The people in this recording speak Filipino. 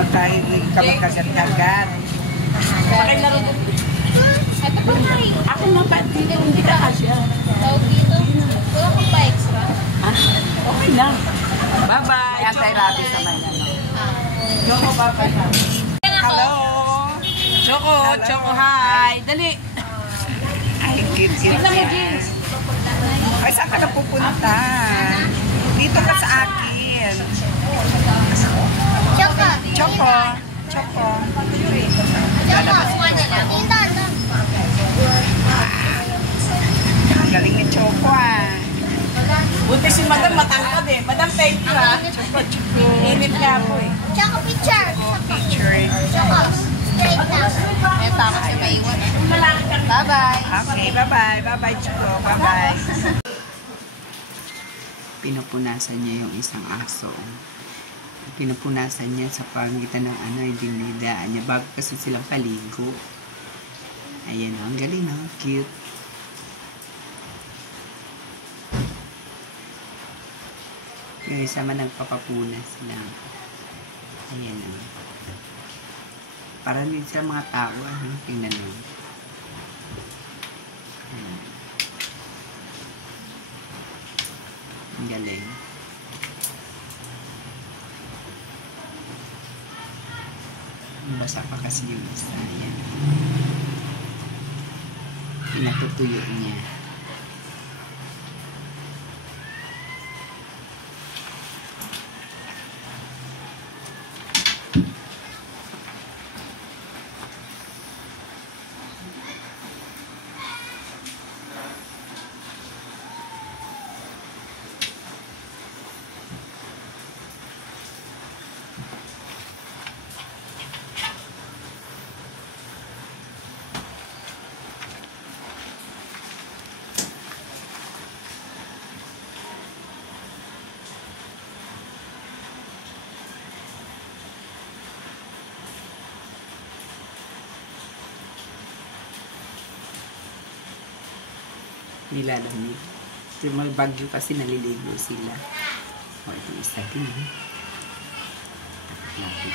magkain ka magkagat-kagat. Pakilaro ko. Ito pa nga eh. Ako nga pa, hindi ka kasya. Tawag dito. Wala kang pa extra. Ha? Okay lang. Bye-bye. Anti-rabies naman yan. Choco, bye-bye. Hello! Choco, Choco, hi. Dali. Ay, cute. Tignan mo, Jeans. Ay, saan ka na pupunta? Dito ka sa akin. Choco. Choco. Choco. Choco. Wala lang. Ang galing ni Choco ah. Buti si Madam matangkad eh. Madam, thank you ha. Choco. Init nga po eh. Choco picture. Picture. Choco. Straight na. Eh, tama si maiwan. Bye-bye. Okay, bye-bye. Bye-bye, Choco. Bye-bye. Pinupunasan niya yung isang aso. Pinupunasan niya sa pangitan ng yung dinidaan niya bago kasi silang paligo. Ayan o, ang galing o. Cute. Yung isa man nagpapapunas sila. Ayan o. Parang din sila mga tao. Tingnan mo. Ayan. Ang galing. Basa pa kasi yung isa. Ayan. Pinatutuyo niya. Nilalamig. Yung mga bagyo kasi naliligo sila. O, ito isa din. Lapit.